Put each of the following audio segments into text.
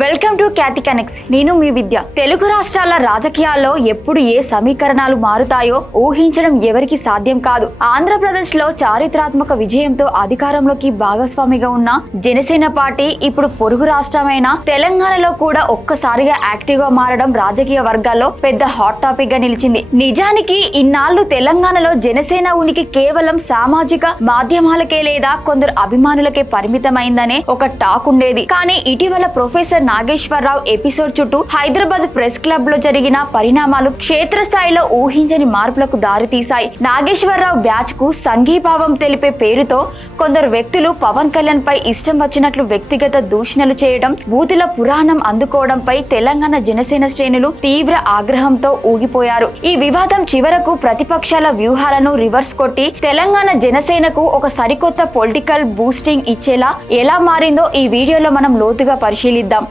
Welcome to Khyati connects. నేను మీ విద్య. తెలుగు రాష్ట్రాల రాజకీయాల్లో ఎప్పుడు ఏ సమీకరణాలు మారుతాయో ఊహించడం ఎవరికి సాధ్యం కాదు. ఆంధ్రప్రదేశ్ లో చారిత్రాత్మక విజయంతో అధికారంలోకి భాగస్వామిగా ఉన్న జనసేన పార్టీ ఇప్పుడు పొరుగు రాష్ట్రమైన తెలంగాణలో కూడా ఒక్కసారిగా యాక్టివ్ గా మారడం రాజకీయ వర్గాల్లో పెద్ద హాట్ టాపిక్ గా నిలిచింది. నిజానికి ఇన్నాళ్లు తెలంగాణలో జనసేన ఉనికి కేవలం సామాజిక మాధ్యమాలకే లేదా కొందరు అభిమానులకే పరిమితమైందనే ఒక టాక్ ఉండేది. కానీ ఇటీవల ప్రొఫెసర్ నాగేశ్వరరావు ఎపిసోడ్ చుట్టూ హైదరాబాద్ ప్రెస్ క్లబ్ లో జరిగిన పరిణామాలు క్షేత్రస్థాయిలో ఊహించని మార్పులకు దారితీశాయి. నాగేశ్వరరావు బ్యాచ్ కు సంఘీభావం తెలిపే పేరుతో కొందరు వ్యక్తులు పవన్ కళ్యాణ్ పై ఇష్టం వచ్చినట్లు వ్యక్తిగత దూషణలు చేయడం, బూతుల పురాణం అందుకోవడంపై తెలంగాణ జనసేన శ్రేణులు తీవ్ర ఆగ్రహంతో ఊగిపోయారు. ఈ వివాదం చివరకు ప్రతిపక్షాల వ్యూహాలను రివర్స్ కొట్టి తెలంగాణ జనసేనకు ఒక సరికొత్త పొలిటికల్ బూస్టింగ్ ఇచ్చేలా ఎలా మారిందో ఈ వీడియోలో మనం లోతుగా పరిశీలిద్దాం.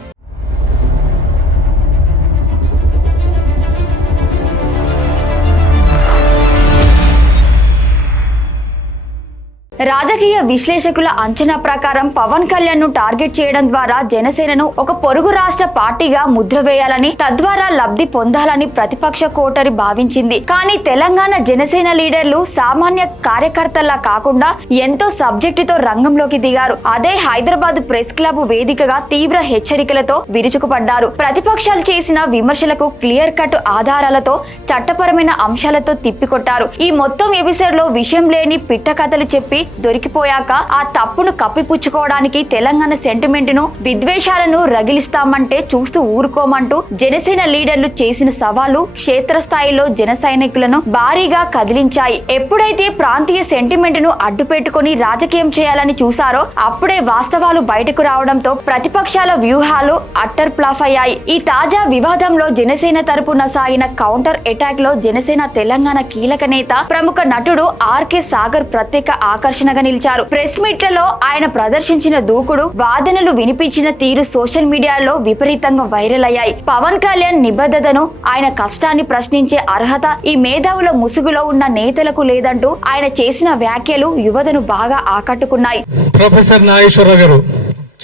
రాజకీయ విశ్లేషకుల అంచనా ప్రకారం పవన్ కళ్యాణ్ ను టార్గెట్ చేయడం ద్వారా జనసేనను ఒక పొరుగు రాష్ట్ర పార్టీగా ముద్ర వేయాలని, తద్వారా లబ్ధి పొందాలని ప్రతిపక్ష కోటరి భావించింది. కానీ తెలంగాణ జనసేన లీడర్లు సామాన్య కార్యకర్తల్లా కాకుండా ఎంతో సబ్జెక్టుతో రంగంలోకి దిగారు. అదే హైదరాబాద్ ప్రెస్ క్లబ్ వేదికగా తీవ్ర హెచ్చరికలతో విరుచుకుపడ్డారు. ప్రతిపక్షాలు చేసిన విమర్శలకు క్లియర్ కట్ ఆధారాలతో, చట్టపరమైన అంశాలతో తిప్పికొట్టారు. ఈ మొత్తం ఎపిసోడ్ లో విషయం లేని పిట్ట కథలు చెప్పి దొరికిపోయాక ఆ తప్పును కప్పిపుచ్చుకోవడానికి తెలంగాణ సెంటిమెంట్ ను, విద్వేషాలను రగిలిస్తామంటే చూస్తూ ఊరుకోమంటూ జనసేన లీడర్లు చేసిన సవాలు క్షేత్రస్థాయిలో జన సైనికులను భారీగా కదిలించాయి. ఎప్పుడైతే ప్రాంతీయ సెంటిమెంట్ ను అడ్డు పెట్టుకుని రాజకీయం చేయాలని చూసారో అప్పుడే వాస్తవాలు బయటకు రావడంతో ప్రతిపక్షాల వ్యూహాలు అట్టర్ ఫ్లాప్ అయ్యాయి. ఈ తాజా వివాదంలో జనసేన తరపున సాగిన కౌంటర్ అటాక్ లో జనసేన తెలంగాణ కీలక నేత, ప్రముఖ నటుడు ఆర్కే సాగర్ ప్రత్యేక ఆకర్షణగా నిలిచారు. ప్రెస్ మీట్లలో ఆయన ప్రదర్శించిన దూకుడు, వాదనలు వినిపించిన తీరు సోషల్ మీడియాలో విపరీతంగా వైరల్ అయ్యాయి. పవన్ కళ్యాణ్ నిబద్ధతను, ఆయన కష్టాన్ని ప్రశ్నించే అర్హత ఈ మేధావుల ముసుగులో ఉన్న నేతలకు లేదంటూ ఆయన చేసిన వ్యాఖ్యలు యువతను బాగా ఆకట్టుకున్నాయి. ప్రొఫెసర్ నాగేశ్వరరావు గారు,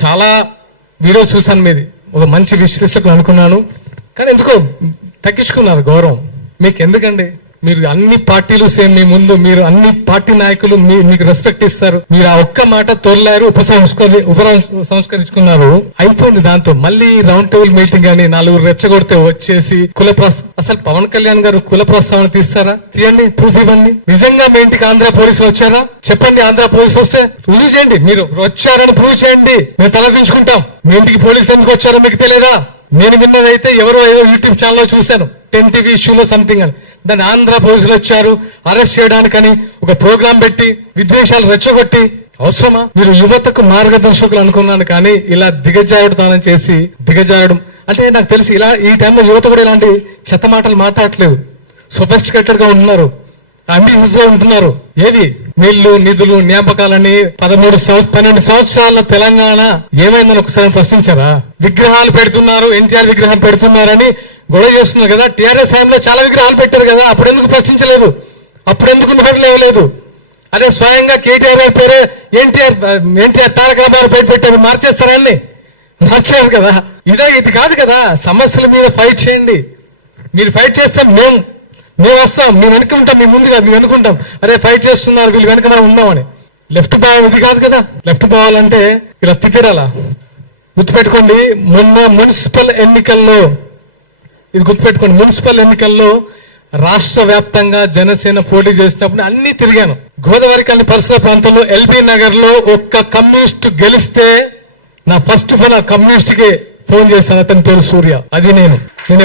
చాలా వీడియో చూసాను మీది, ఒక మంచి విశ్లేషకులు అనుకున్నాను, కానీ ఎందుకో తగ్గించుకున్నారు గౌరవం. మీకు ఎందుకండి? మీరు అన్ని పార్టీలు సేమ్ మీ ముందు, మీరు అన్ని పార్టీ నాయకులు మీకు రెస్పెక్ట్ ఇస్తారు. మీరు ఆ ఒక్క మాట తొలలారు, సంస్కరించుకున్నారు, అయిపోయింది. దాంతో మళ్ళీ రౌండ్ టేబుల్ మీటింగ్ అని నలుగురు రెచ్చగొడితే వచ్చేసి అసలు పవన్ కళ్యాణ్ గారు కుల ప్రస్తావన తీస్తారా? తీయండి, ప్రూఫ్ ఇవ్వండి. నిజంగా మీ ఇంటికి ఆంధ్ర పోలీసులు వచ్చారా? చెప్పండి. ఆంధ్ర పోలీసులు వస్తే రుజువు చేయండి. మీరు వచ్చారని ప్రూవ్ చేయండి, మేము తలదించుకుంటాం. మీ ఇంటికి పోలీసులు ఎందుకు వచ్చారో మీకు తెలియదా? నేను విన్నదైతే ఎవరో ఏదో యూట్యూబ్ ఛానల్లో చూశాను, 10 TV ఇష్యూలో సంథింగ్ అని. దాన్ని ఆంధ్ర పోలీసులు వచ్చారు అరెస్ట్ చేయడానికని ఒక ప్రోగ్రాం పెట్టి విద్వేషాలు రెచ్చగొట్టి అవసరమా? మీరు యువతకు మార్గదర్శకులు అనుకున్నాను, కానీ ఇలా దిగజారుడుతానని చేసి దిగజారడం అంటే నాకు తెలిసి ఇలా ఈ టైంలో యువత కూడా ఇలాంటి చెత్త మాటలు మాట్లాడట్లేదు. సొఫిస్టికేటెడ్ గా ఉంటున్నారు, అంబిషియస్ గా ఉంటున్నారు. ఏది నీళ్లు, నిధులు, జ్ఞాపకాలని 12 సంవత్సరాల తెలంగాణ ఏమైందని ఒకసారి ప్రశ్నించారా? విగ్రహాలు పెడుతున్నారు, ఎన్టీఆర్ విగ్రహాలు పెడుతున్నారని గొడవ చేస్తున్నారు కదా. టీఆర్ఎస్ హయాంలో చాలా విగ్రహాలు పెట్టారు కదా, అప్పుడెందుకు ప్రశ్నించలేదు? అప్పుడెందుకు నిలబడలేదు? అదే స్వయంగా కేటీఆర్ పేరు ఎన్టీఆర్ తారక రామారావు పేరు పెట్టారు, మార్చేస్తారని మార్చారు కదా. ఇది కాదు కదా. సమస్యల మీద ఫైట్ చేయండి. మీరు ఫైట్ చేస్తాం, మేము వస్తాం, మేము వెనుకుంటాం. మీ ముందుగా మేము వెనుకుంటాం. అరే ఫైట్ చేస్తున్నారు వీళ్ళు, వెనక మనం ఉందామని. లెఫ్ట్ బావాలి, ఇది కాదు కదా. లెఫ్ట్ బావాలంటే ఇలా తిప్పిరాలా? గుర్తుపెట్టుకోండి, మొన్న మున్సిపల్ ఎన్నికల్లో, ఇది గుర్తుపెట్టుకోండి, మున్సిపల్ ఎన్నికల్లో రాష్ట్ర వ్యాప్తంగా జనసేన పోటీ చేసినప్పుడు అన్ని తిరిగాను. గోదావరి కని పరిసర ప్రాంతంలో ఎల్బీ నగర్ లో ఒక్క కమ్యూనిస్ట్ గెలిస్తే నా ఫస్ట్ ఫోన్ ఆ కమ్యూనిస్ట్ కి ఫోన్ చేశాను. అతని పేరు సూర్య. అది నేను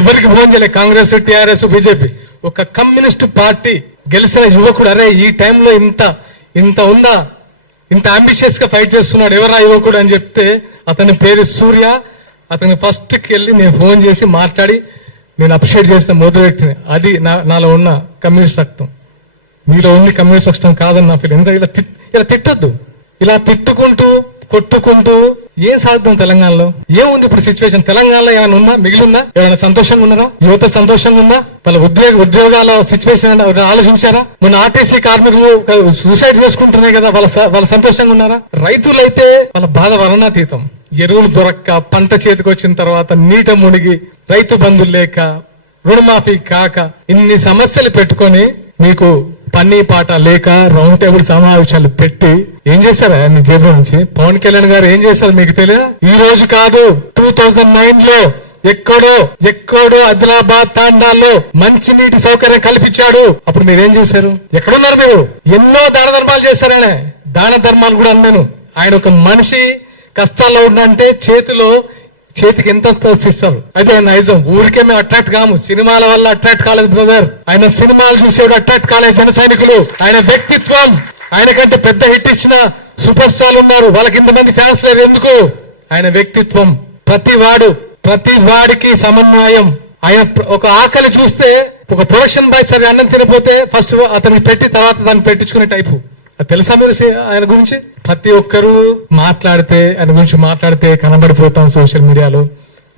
ఎవరికి ఫోన్ చేయలేదు, కాంగ్రెస్, టీఆర్ఎస్, బీజేపీ. ఒక కమ్యూనిస్ట్ పార్టీ గెలిచిన యువకుడు, అరే ఈ టైంలో ఇంత ఉందా, ఇంత అంబిషియస్ గా ఫైట్ చేస్తున్నాడు, ఎవరా యువకుడు అని చెప్తే అతని పేరు సూర్య. అతని ఫస్ట్ కి వెళ్ళి నేను ఫోన్ చేసి మాట్లాడి నేను అప్రిషియేట్ చేసిన మొదటి వ్యక్తిని. అది నాలో ఉన్న కమ్యూనిస్ట్ రక్తం. మీలో ఉంది కమ్యూనిస్ట్ రక్తం కాదని నా ఫీల్. ఎందుకంటే ఇలా తిట్టొద్దు. ఇలా తిట్టుకుంటూ కొట్టుకుంటూ ఏం సాధిద్దాం తెలంగాణలో? ఏముంది ఇప్పుడు సిచ్యువేషన్? తెలంగాణలో ఏమైనా ఉందా? మిగిలిందా? ఏమైనా సంతోషంగా ఉన్నారా? యువత సంతోషంగా ఉందా? వాళ్ళ ఉద్యోగాల సిచ్యువేషన్ ఆలోచించారా? మొన్న ఆర్టీసీ కార్మికులు సూసైడ్ చేసుకుంటున్నాయి కదా, వాళ్ళ సంతోషంగా ఉన్నారా? రైతులైతే వాళ్ళ బాధ వర్ణాతీతం. ఎరువులు దొరక్క పంట చేతికి వచ్చిన తర్వాత నీట మునిగి రైతు బంధులు లేక రుణమాఫీ కాక ఇన్ని సమస్యలు పెట్టుకొని మీకు పని పాట లేక రౌండ్ టేబుల్ సమావేశాలు పెట్టి ఏం చేశారు ఆయన జేబు నుంచి? పవన్ కళ్యాణ్ గారు ఏం చేశారు మీకు తెలియదు? ఈ రోజు కాదు, 2009 ఎక్కడో ఆదిలాబాద్ తాండాల్లో మంచినీటి సౌకర్యం కల్పించాడు. అప్పుడు మీరేం చేశారు? ఎక్కడున్నారు మీరు? ఎన్నో దాన ధర్మాలు చేశారు. ఆయన దాన ధర్మాలు కూడా అన్నాను. ఆయన ఒక మనిషి కష్టాల్లో ఉండంటే చేతికి ఎంత ఇస్తారు, అదే నైజం. ఊరికే మేము అట్రాక్ట్ కాము, సినిమాల వల్ల అట్రాక్ట్ కాలేదు బ్రదర్. ఆయన సినిమాలు చూసేవాడు అట్రాక్ట్ కాలేదు జన సైనికులు. ఆయన వ్యక్తిత్వం, ఆయనకంటే పెద్ద హిట్ ఇచ్చిన సూపర్ స్టార్లు ఉన్నారు, వాళ్ళకి ఇంతమంది ఫ్యాన్స్ లేరు ఎందుకు? ఆయన వ్యక్తిత్వం, ప్రతి వాడికి సమన్వయం. ఆయన ఒక ఆకలి చూస్తే ఒక ప్రొడక్షన్ బాయ్ సరే అన్నం తినపోతే ఫస్ట్ అతనికి పెట్టి తర్వాత దాన్ని పెట్టించుకునే టైపు. అది తెలుసా మీరు ఆయన గురించి? ప్రతి ఒక్కరు ఆయన గురించి మాట్లాడితే కనబడిపోతాం సోషల్ మీడియాలో.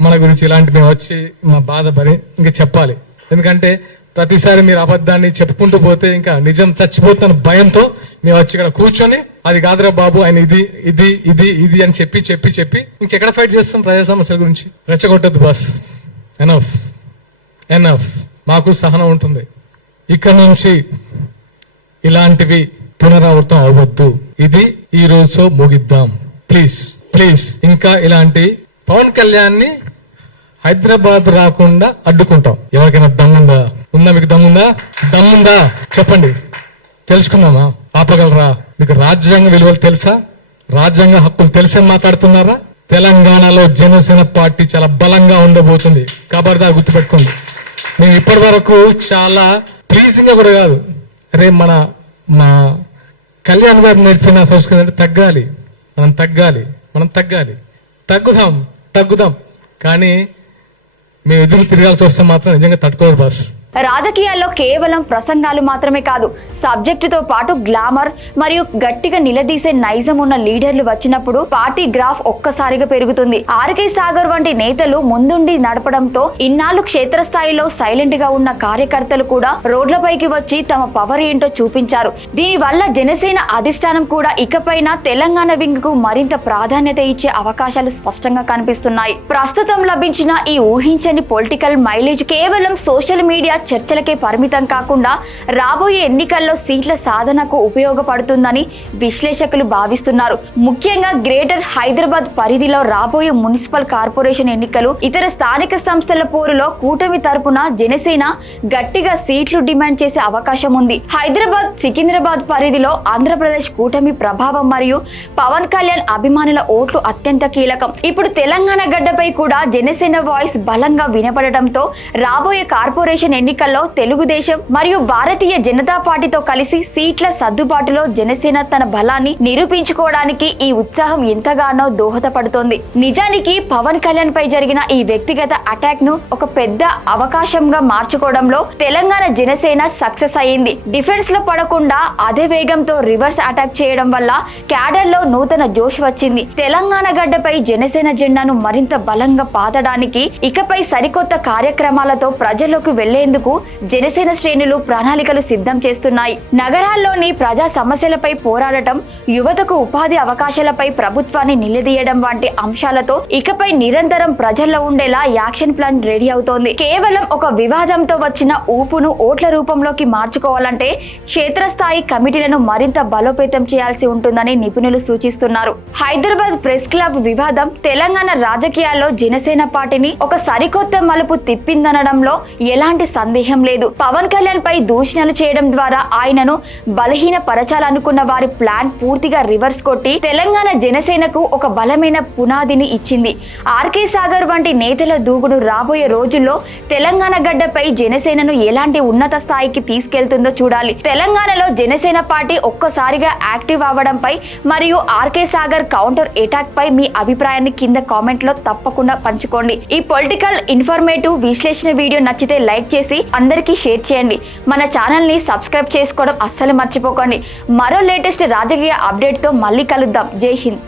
మన గురించి ఇలాంటి మేము వచ్చి మా బాధపడి ఇంకా చెప్పాలి. ఎందుకంటే ప్రతిసారి మీరు అబద్ధాన్ని చెప్పుకుంటూ పోతే ఇంకా నిజం చచ్చిపోతున్న భయంతో మేము వచ్చి ఇక్కడ కూర్చొని అది కాదురా బాబు ఆయన ఇది అని చెప్పి ఇంకెక్కడ ఫైట్ చేస్తాం ప్రజా సమస్యల గురించి? రెచ్చగొట్టద్దు బాస్. ఎనఫ్. మాకు సహనం ఉంటుంది. ఇక్కడ నుంచి ఇలాంటివి పునరావృతం అవ్వద్దు. ఇది ఈ రోజుతో ముగిద్దాం ప్లీజ్. ఇంకా ఇలాంటి పవన్ కళ్యాణ్ ని హైదరాబాద్ రాకుండా అడ్డుకుంటాం. ఎవరికైనా దమ్ముందా? మీకు దమ్ముందా చెప్పండి, తెలుసుకుందామా? ఆపగలరా? మీకు రాజ్యాంగ విలువలు తెలుసా? రాజ్యాంగ హక్కులు తెలిసే మాట్లాడుతున్నారా? తెలంగాణలో జనసేన పార్టీ చాలా బలంగా ఉండబోతుంది. ఖబర్దార్ గుర్తుపెట్టుకోండి. మేము ఇప్పటి వరకు చాలా ప్లీజింగ్ గా కూడా కాదు, అరే మా కళ్యాణ్ గారు నేర్పిన సంస్కృతి అంటే మనం తగ్గుదాం. కానీ మేము ఎదురు తిరగాల్సి వస్తే మాత్రం నిజంగా తట్టుకోరు బాస్. రాజకీయాల్లో కేవలం ప్రసంగాలు మాత్రమే కాదు, సబ్జెక్టుతో పాటు గ్లామర్ మరియు గట్టిగా నిలదీసే నైజం ఉన్న లీడర్లు వచ్చినప్పుడు పార్టీ గ్రాఫ్ ఒక్కసారిగా పెరుగుతుంది. ఆర్కే సాగర్ వంటి నేతలు ముందుండి నడపడంతో ఇన్నాళ్ళు క్షేత్రస్థాయిలో సైలెంట్ గా ఉన్న కార్యకర్తలు కూడా రోడ్లపైకి వచ్చి తమ పవర్ ఏంటో చూపించారు. దీనివల్ల జనసేన అధిష్టానం కూడా ఇకపైన తెలంగాణ వింగ్ కు మరింత ప్రాధాన్యత ఇచ్చే అవకాశాలు స్పష్టంగా కనిపిస్తున్నాయి. ప్రస్తుతం లభించిన ఈ ఊహించని పొలిటికల్ మైలేజ్ కేవలం సోషల్ మీడియా చర్చలకే పరిమితం కాకుండా రాబోయే ఎన్నికల్లో సీట్ల సాధనకు ఉపయోగపడుతుందని విశ్లేషకులు భావిస్తున్నారు. ముఖ్యంగా గ్రేటర్ హైదరాబాద్ పరిధిలో రాబోయే మున్సిపల్ కార్పొరేషన్ ఎన్నికలు, ఇతర స్థానిక సంస్థల పోరులో కూటమి తరపున జనసేన గట్టిగా సీట్లు డిమాండ్ చేసే అవకాశం ఉంది. హైదరాబాద్, సికింద్రాబాద్ పరిధిలో ఆంధ్రప్రదేశ్ కూటమి ప్రభావం మరియు పవన్ కళ్యాణ్ అభిమానుల ఓట్లు అత్యంత కీలకం. ఇప్పుడు తెలంగాణ గడ్డపై కూడా జనసేన వాయిస్ బలంగా వినపడటంతో రాబోయే కార్పొరేషన్ ఎన్నికల్లో తెలుగుదేశం మరియు భారతీయ జనతా పార్టీతో కలిసి సీట్ల సర్దుబాటులో జనసేన తన బలాన్ని నిరూపించుకోవడానికి ఈ ఉత్సాహం ఎంతగానో దోహదపడుతోంది. నిజానికి పవన్ కళ్యాణ్ పై జరిగిన ఈ వ్యక్తిగత అటాక్ ను ఒక పెద్ద అవకాశంగా మార్చుకోవడంలో తెలంగాణ జనసేన సక్సెస్ అయ్యింది. డిఫెన్స్ లో పడకుండా అదే వేగంతో రివర్స్ అటాక్ చేయడం వల్ల క్యాడర్ లో నూతన జోష్ వచ్చింది. తెలంగాణ గడ్డపై జనసేన జెండాను మరింత బలంగా పాతడానికి ఇకపై సరికొత్త కార్యక్రమాలతో ప్రజల్లోకి వెళ్లేందుకు జనసేన శ్రేణులు ప్రణాళికలు సిద్ధం చేస్తున్నాయి. నగరాల్లోని ప్రజా సమస్యలపై పోరాడటం, యువతకు ఉపాధి అవకాశాలపై ప్రభుత్వాన్ని నిలదీయడం వంటి అంశాలతో ఇకపై నిరంతరం ప్రజల్లో ఉండేలా యాక్షన్ ప్లాన్ రెడీ అవుతోంది. కేవలం ఒక వివాదంతో వచ్చిన ఊపును ఓట్ల రూపంలోకి మార్చుకోవాలంటే క్షేత్రస్థాయి కమిటీలను మరింత బలోపేతం చేయాల్సి ఉంటుందని నిపుణులు సూచిస్తున్నారు. హైదరాబాద్ ప్రెస్ క్లబ్ వివాదం తెలంగాణ రాజకీయాల్లో జనసేన పార్టీని ఒక సరికొత్త మలుపు తిప్పిందనడంలో ఎలాంటి సందేహం లేదు. పవన్ కళ్యాణ్ పై దూషణలు చేయడం ద్వారా ఆయనను బలహీన పరచాలనుకున్న వారి ప్లాన్ పూర్తిగా రివర్స్ కొట్టి తెలంగాణ జనసేనకు ఒక బలమైన పునాదిని ఇచ్చింది. ఆర్కే సాగర్ వంటి నేతల దూకుడు రాబోయే రోజుల్లో తెలంగాణ గడ్డపై జనసేనను ఎలాంటి ఉన్నత స్థాయికి తీసుకెళ్తుందో చూడాలి. తెలంగాణలో జనసేన పార్టీ ఒక్కసారిగా యాక్టివ్ అవ్వడంపై మరియు ఆర్కే సాగర్ కౌంటర్ అటాక్ పై మీ అభిప్రాయాన్ని కింద కామెంట్ లో తప్పకుండా పంచుకోండి. ఈ పొలిటికల్ ఇన్ఫర్మేటివ్ విశ్లేషణ వీడియో నచ్చితే లైక్ చేసి అందరికీ షేర్ చేయండి. మన ఛానల్ ని సబ్స్క్రైబ్ చేసుకోవడం అస్సలు మర్చిపోకండి. మరో లేటెస్ట్ రాజకీయ అప్డేట్ తో మళ్ళీ కలుద్దాం. జై హింద్.